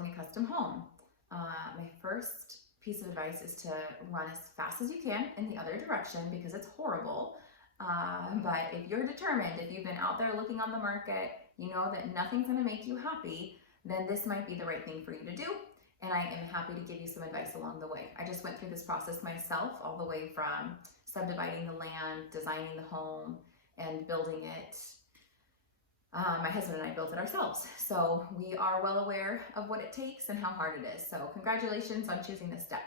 building a custom home. My first piece of advice is to run as fast as you can in the other direction because it's horrible. But if you're determined, if you've been out there looking on the market, you know that nothing's going to make you happy, then this might be the right thing for you to do. And I am happy to give you some advice along the way. I just went through this process myself, all the way from subdividing the land, designing the home, and building it. My husband and I built it ourselves. So we are well aware of what it takes and how hard it is. So congratulations on choosing this step.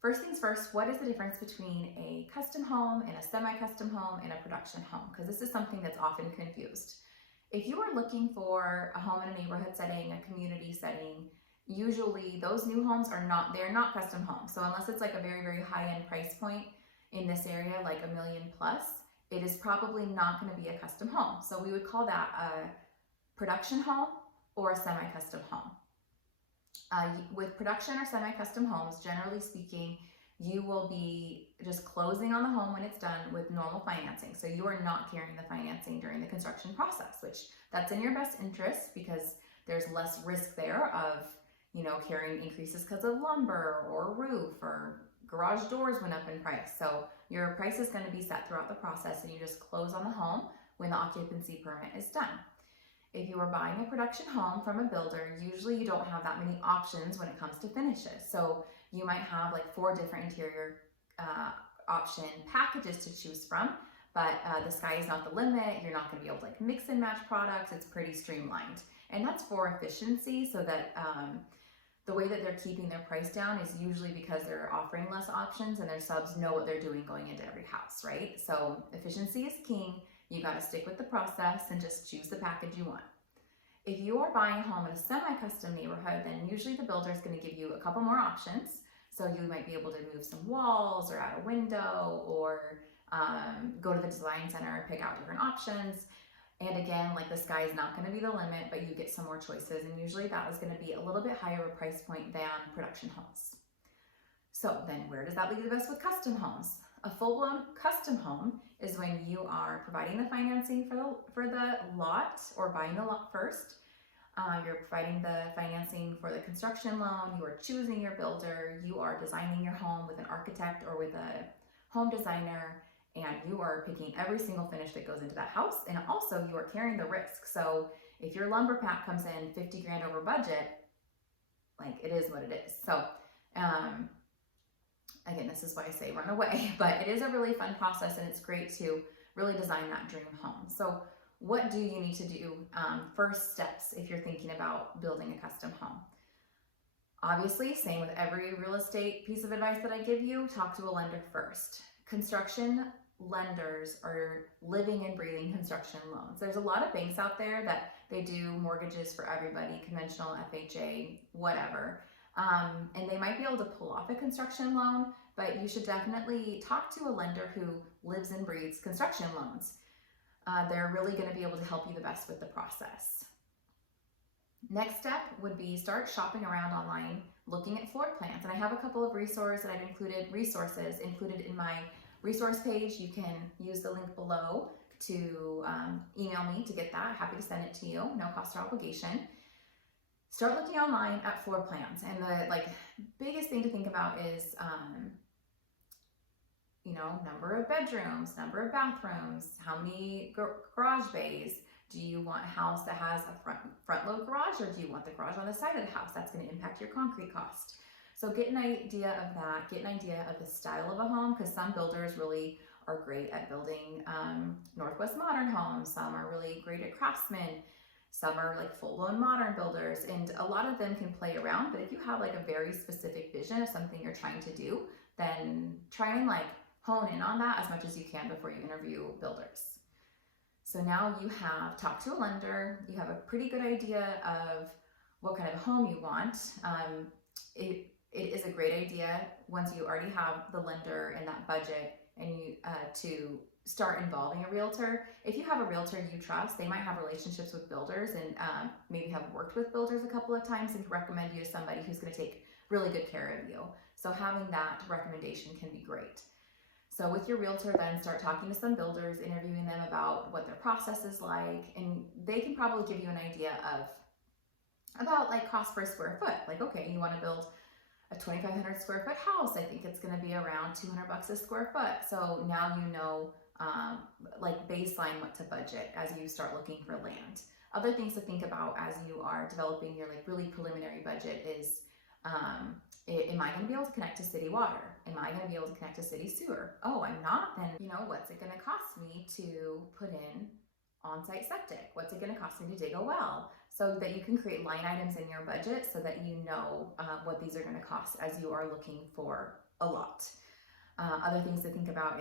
First things first, what is the difference between a custom home and a semi-custom home and a production home? Because this is something that's often confused. If you are looking for a home in a neighborhood setting, a community setting, usually those new homes they're not custom homes. So unless it's like a very, very high-end price point in this area, like $1 million plus, it is probably not going to be a custom home. So we would call that a production home or a semi-custom home. With production or semi-custom homes, generally speaking, you will be just closing on the home when it's done with normal financing. So you are not carrying the financing during the construction process, which that's in your best interest because there's less risk there of, carrying increases because of lumber or roof or garage doors went up in price. So your price is going to be set throughout the process and you just close on the home when the occupancy permit is done. If you are buying a production home from a builder, usually you don't have that many options when it comes to finishes. So you might have like 4 different interior option packages to choose from, but the sky is not the limit. You're not going to be able to like mix and match products. It's pretty streamlined. And that's for efficiency, so that the way that they're keeping their price down is usually because they're offering less options and their subs know what they're doing going into every house, right? So efficiency is king. You got to stick with the process and just choose the package you want. If you are buying a home in a semi-custom neighborhood, then usually the builder is going to give you a couple more options. So you might be able to move some walls or add a window or go to the design center and pick out different options. And again, like the sky is not going to be the limit, but you get some more choices. And usually that is going to be a little bit higher of a price point than production homes. So then where does that leave us with custom homes? A full-blown custom home is when you are providing the financing for the lot or buying the lot first. You're providing the financing for the construction loan. You are choosing your builder. You are designing your home with an architect or with a home designer. And you are picking every single finish that goes into that house. And also you are carrying the risk. So if your lumber pack comes in 50 grand over budget, like it is what it is. So again, this is why I say run away, but it is a really fun process and it's great to really design that dream home. So what do you need to do? First steps if you're thinking about building a custom home. Obviously, same with every real estate piece of advice that I give you, talk to a lender first. Construction lenders are living and breathing construction loans. There's a lot of banks out there that they do mortgages for everybody, conventional, FHA, whatever. And they might be able to pull off a construction loan, but you should definitely talk to a lender who lives and breathes construction loans. They're really going to be able to help you the best with the process. Next step would be start shopping around online, looking at floor plans. And I have a couple of resources that I've included in my resource page. You can use the link below to email me to get that. Happy to send it to you, no cost or obligation. Start looking online at floor plans. And the biggest thing to think about is number of bedrooms, number of bathrooms, how many garage bays. Do you want a house that has a front load garage, or do you want the garage on the side of the house? That's going to impact your concrete cost. So get an idea of that. Get an idea of the style of a home, because some builders really are great at building Northwest modern homes. Some are really great at Craftsman. Some are like full-blown modern builders, and a lot of them can play around. But if you have like a very specific vision of something you're trying to do, then try and hone in on that as much as you can before you interview builders. So now you have talked to a lender, you have a pretty good idea of what kind of home you want. It is a great idea once you already have the lender and that budget and you to start involving a realtor. If you have a realtor you trust, they might have relationships with builders and maybe have worked with builders a couple of times and can recommend you to somebody who's going to take really good care of you. So having that recommendation can be great. So with your realtor, then start talking to some builders, interviewing them about what their process is like, and they can probably give you an idea of about like cost per square foot. Like, okay, you want to build a 2,500 square foot house. I think it's going to be around 200 bucks a square foot. So now you know, like baseline what to budget as you start looking for land. Other things to think about as you are developing your like really preliminary budget is, am I going to be able to connect to city water? Am I going to be able to connect to city sewer? Oh, I'm not. Then, you know, what's it going to cost me to put in on-site septic? What's it going to cost me to dig a well? So that you can create line items in your budget so that you know what these are going to cost as you are looking for a lot. Other things to think about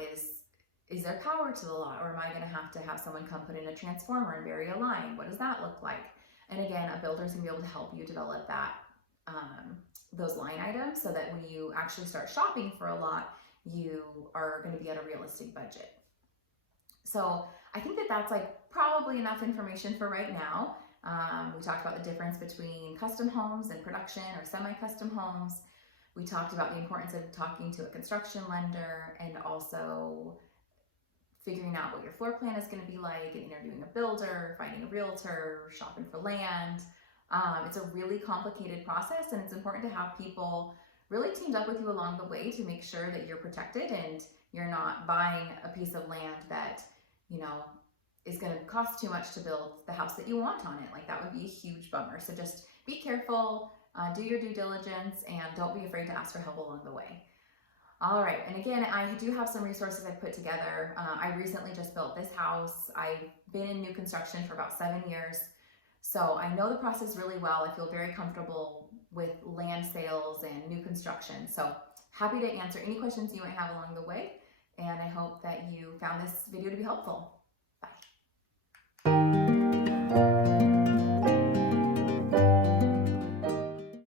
is there power to the lot, or am I going to have someone come put in a transformer and bury a line? What does that look like? And again, a builder's going to be able to help you develop that those line items so that when you actually start shopping for a lot, you are going to be at a realistic budget. So I think that that's like probably enough information for right now. We talked about the difference between custom homes and production or semi-custom homes. We talked about the importance of talking to a construction lender and also figuring out what your floor plan is going to be like, and interviewing a builder, finding a realtor, shopping for land. It's a really complicated process, and it's important to have people really teamed up with you along the way to make sure that you're protected and you're not buying a piece of land that, you know, is going to cost too much to build the house that you want on it. Like, that would be a huge bummer. So just be careful, do your due diligence, and don't be afraid to ask for help along the way. All right, and again, I do have some resources I've put together. I recently just built this house. I've been in new construction for about 7 years, so I know the process really well. I feel very comfortable with land sales and new construction. So happy to answer any questions you might have along the way, and I hope that you found this video to be helpful.